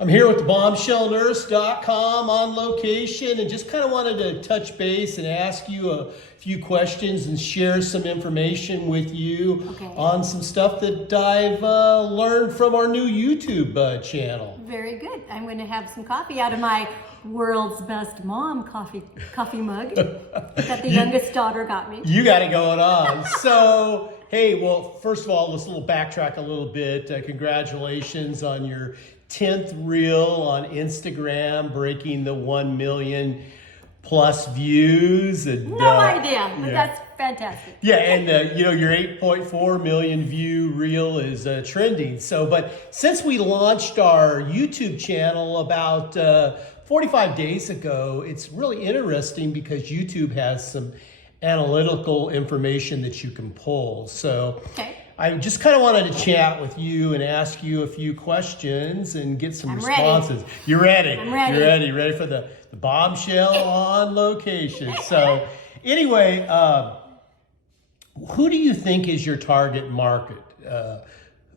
I'm here with the bombshellnurse.com on location and just kind of wanted to touch base and ask you a few questions and share some information with you on some stuff that I've learned from our new YouTube channel. Very good. I'm going to have some coffee out of my world's best mom coffee mug that the youngest daughter got me. You got it going on. So, hey, well, first of all, let's backtrack a little bit. Congratulations on your 10th reel on Instagram, breaking the 1 million plus views. And, no idea, but that's fantastic. Yeah, and your 8.4 million view reel is trending. So, but since we launched our YouTube channel about 45 days ago, it's really interesting because YouTube has some analytical information that you can pull. So I just kind of wanted to chat with you and ask you a few questions and get some responses. Ready. You're ready. I'm ready. You're ready. Ready for the bombshell on location. So anyway, who do you think is your target market?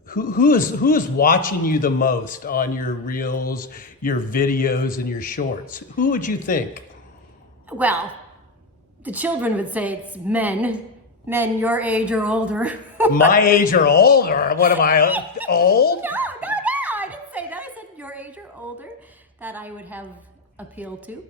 Who is watching you the most on your reels, your videos, and your shorts? Who would you think? Well, the children would say it's men your age or older. My age or older? What am I, old? No, I didn't say that. I said your age or older that I would have appeal to.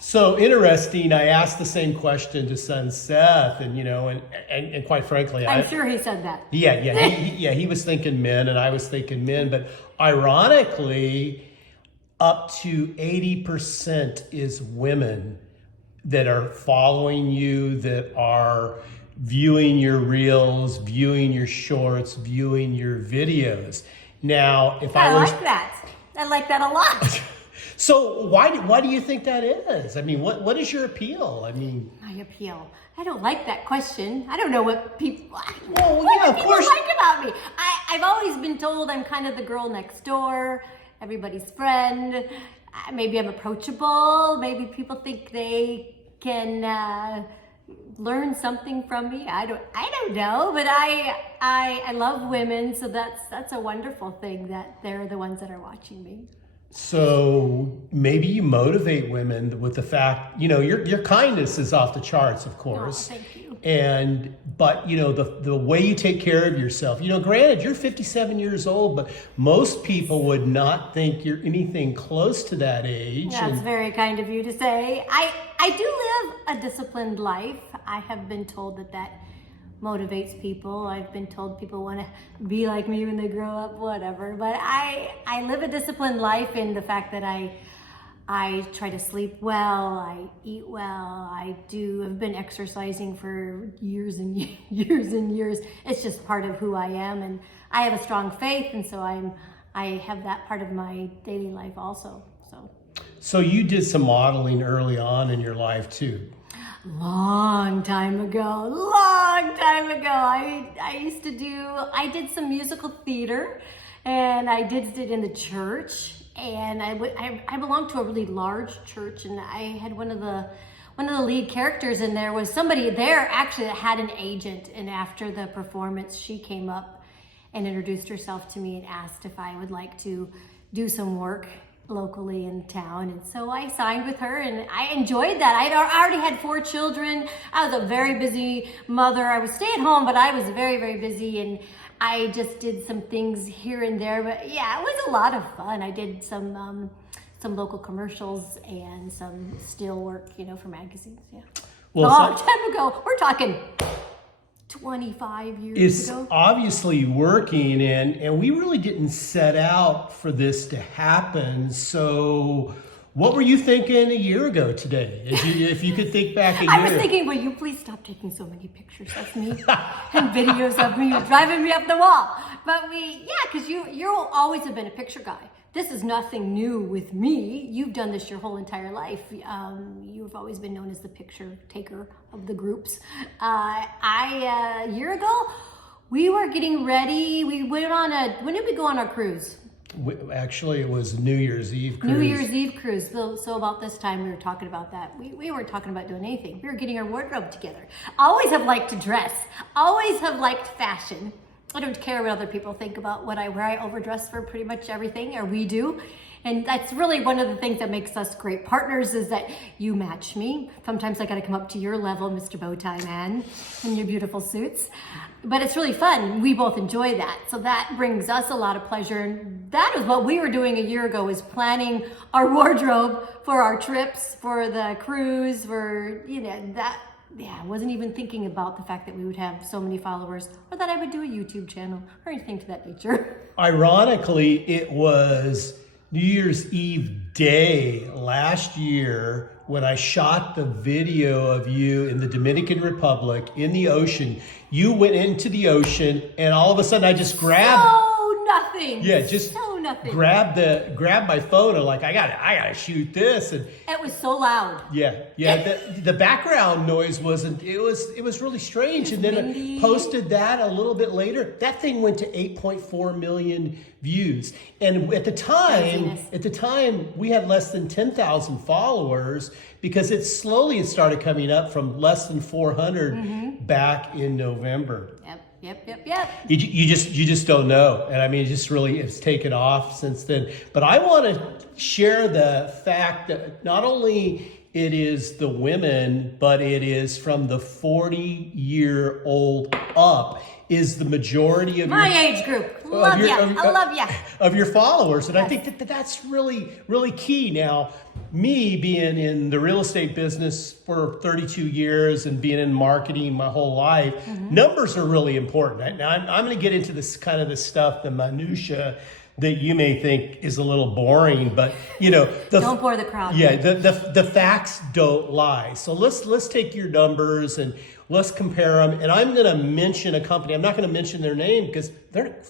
So interesting. I asked the same question to son Seth, and quite frankly, I'm sure he said that. He was thinking men, and I was thinking men. But ironically, up to 80% is women that are following you, that are viewing your reels, viewing your shorts, viewing your videos. Now, if I like that. I like that a lot. So why do you think that is? I mean, what is your appeal? I mean, my appeal. I don't like that question. I don't know what people. Well, yeah, of course. Like about me. I've always been told I'm kind of the girl next door, everybody's friend. Maybe I'm approachable. Maybe people think they can learn something from me. I don't know, but I love women, so that's a wonderful thing that they're the ones that are watching me. So maybe you motivate women with the fact, your kindness is off the charts, of course. Oh, thank you. But the way you take care of yourself, granted you're 57 years old, but most people would not think you're anything close to that age. That's very kind of you to say. I do live a disciplined life. I have been told that motivates people. I've been told people want to be like me when they grow up, whatever. But I live a disciplined life in the fact that I try to sleep well, I eat well, I've been exercising for years and years and years. It's just part of who I am, and I have a strong faith, and so I have that part of my daily life also. So you did some modeling early on in your life too. Long time ago. I did some musical theater, and I did it in the church, and I belonged to a really large church, and I had one of the lead characters in there was somebody there actually that had an agent, and after the performance she came up and introduced herself to me and asked if I would like to do some work locally in town, and so I signed with her, and I enjoyed that. I already had 4 children. I was a very busy mother. I was stay at home, but I was very, very busy, and I just did some things here and there. But yeah, it was a lot of fun. I did some local commercials and some still work, for magazines. Yeah, well, long time ago. We're talking 25 years ago. It's obviously working, and we really didn't set out for this to happen. So what were you thinking a year ago today? If you could think back a year. I was thinking, will you please stop taking so many pictures of me and videos of me? You're driving me up the wall. But because you always have been a picture guy. This is nothing new with me. You've done this your whole entire life. You've always been known as the picture taker of the groups. A year ago, we were getting ready. We went on when did we go on our cruise? Actually, it was New Year's Eve cruise. New Year's Eve cruise. So about this time, we were talking about that. We weren't talking about doing anything. We were getting our wardrobe together. Always have liked to dress. Always have liked fashion. I don't care what other people think about what I wear. I overdress for pretty much everything, or we do. And that's really one of the things that makes us great partners, is that you match me. Sometimes I got to come up to your level, Mr. Bowtie Man, in your beautiful suits. But it's really fun. We both enjoy that. So that brings us a lot of pleasure. And that is what we were doing a year ago, is planning our wardrobe for our trips, for the cruise, for, that. Yeah, I wasn't even thinking about the fact that we would have so many followers, or that I would do a YouTube channel or anything to that nature. Ironically, it was New Year's Eve day last year when I shot the video of you in the Dominican Republic in the ocean. You went into the ocean, and all of a sudden I just grabbed. So nothing. Yeah, just so nothing. Grabbed my phone and like I gotta shoot this, and it was so loud. Yeah. The background noise wasn't. It was really strange, and then windy. I posted that a little bit later. That thing went to 8.4 million views, and at the time we had less than 10,000 followers, because it started coming up from less than 400 back in November. Yep. You just don't know. And I mean, it's taken off since then. But I want to share the fact that not only it is the women, but it is from the 40-year-old up is the majority of my age group. Love ya. Of your followers. And yes. I think that's really, really key. Now, me being in the real estate business for 32 years and being in marketing my whole life, numbers are really important. Now, I'm going to get into this kind of the stuff, the minutia that you may think is a little boring, but don't bore the crowd. Yeah, the facts don't lie. So let's take your numbers and let's compare them. And I'm going to mention a company. I'm not going to mention their name because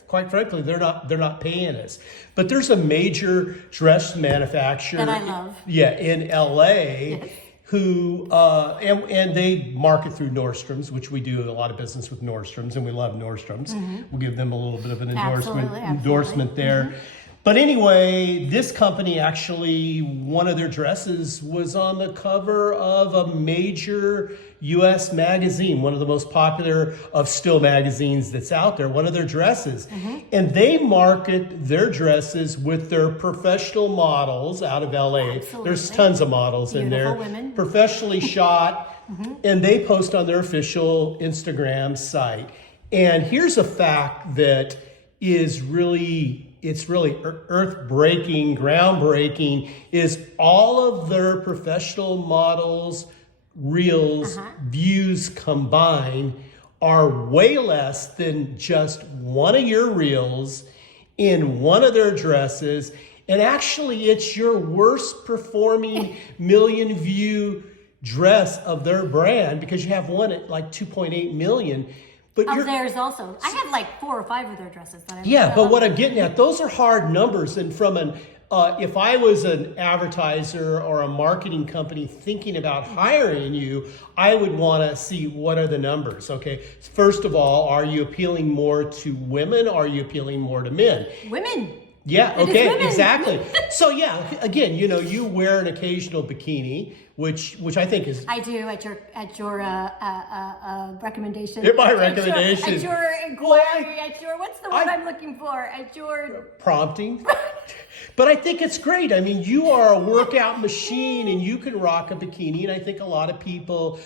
quite frankly, they're not paying us. But there's a major dress manufacturer that I love. Yeah, in LA. Who and they market through Nordstrom's, which we do a lot of business with Nordstrom's, and we love Nordstrom's. We'll give them a little bit of an endorsement there. But anyway, this company actually, one of their dresses was on the cover of a major U.S. magazine, one of the most popular of still magazines that's out there, one of their dresses. And they market their dresses with their professional models out of L.A. Absolutely. There's tons of models in there. Women. Professionally shot, and they post on their official Instagram site. And here's a fact that is really earth-breaking, groundbreaking, is all of their professional models, reels, views combined are way less than just one of your reels in one of their dresses. And actually, it's your worst performing million view dress of their brand, because you have one at like 2.8 million. Of theirs also. I have like 4 or 5 of their dresses that but what I'm getting at, those are hard numbers. And from if I was an advertiser or a marketing company thinking about hiring you, I would want to see what are the numbers. Okay, first of all, are you appealing more to women? Or are you appealing more to men? Women. Yeah, okay, exactly. So yeah, again, you wear an occasional bikini, which I think is. I do at your recommendation. At my recommendation. At your inquiry. At your what's the word I'm looking for? At your prompting. But I think it's great. I mean, you are a workout machine, and you can rock a bikini. And I think a lot of people,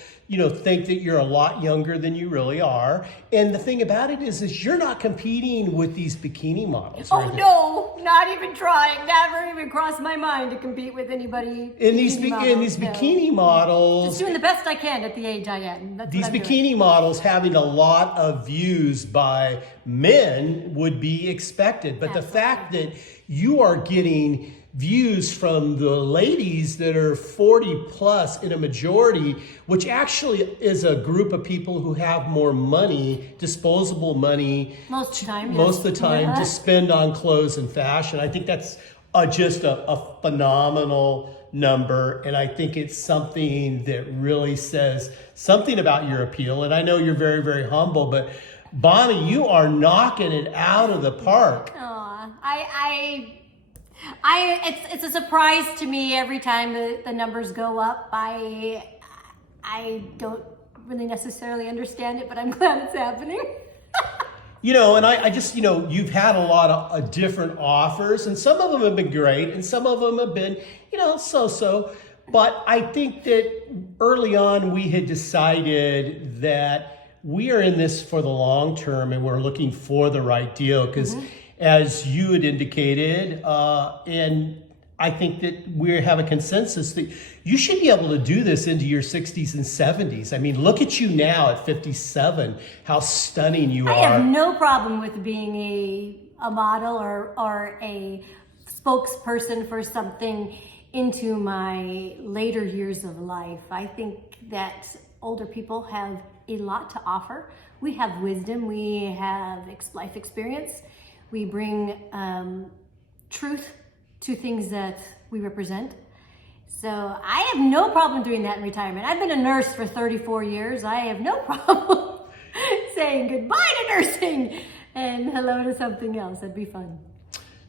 think that you're a lot younger than you really are. And the thing about it is you're not competing with these bikini models. Oh no, not even trying. Never even crossed my mind to compete with anybody. In these bikini models, just doing the best I can at the age I am. That's these bikini models having a lot of views by men would be expected. But the fact that you are getting views from the ladies that are 40 plus in a majority, which actually is a group of people who have more money, disposable money, most of the time to spend on clothes and fashion. I think that's just a phenomenal number, and I think it's something that really says something about your appeal. And I know you're very, very humble, but Bonnie, you are knocking it out of the park. It's a surprise to me every time the numbers go up. I don't really necessarily understand it, but I'm glad it's happening. And I just, you've had a lot of different offers, and some of them have been great, and some of them have been, so-so. But I think that early on we had decided that we are in this for the long term, and we're looking for the right deal. Because as you had indicated, and I think that we have a consensus that you should be able to do this into your 60s and 70s. I mean, look at you now at 57, how stunning you are. I have no problem with being a model or a spokesperson for something into my later years of life. I think that older people have a lot to offer. We have wisdom, we have life experience, we bring truth to things that we represent. So I have no problem doing that in retirement. I've been a nurse for 34 years. I have no problem saying goodbye to nursing and hello to something else. That'd be fun.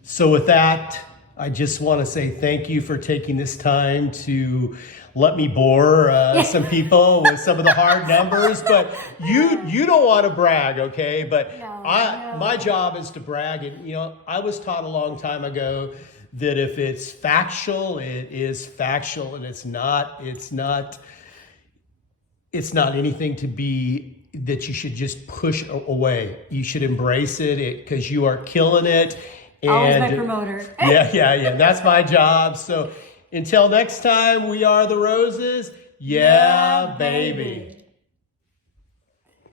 So with that, I just want to say thank you for taking this time to let me bore some people with some of the hard numbers. But you don't want to brag, okay? But No. My job is to brag. And, I was taught a long time ago that if it's factual, it is factual, and it's not anything to be that you should just push away. You should embrace it because you are killing it. And Always my promoter. yeah. That's my job. So until next time, we are the Roses. Yeah, baby.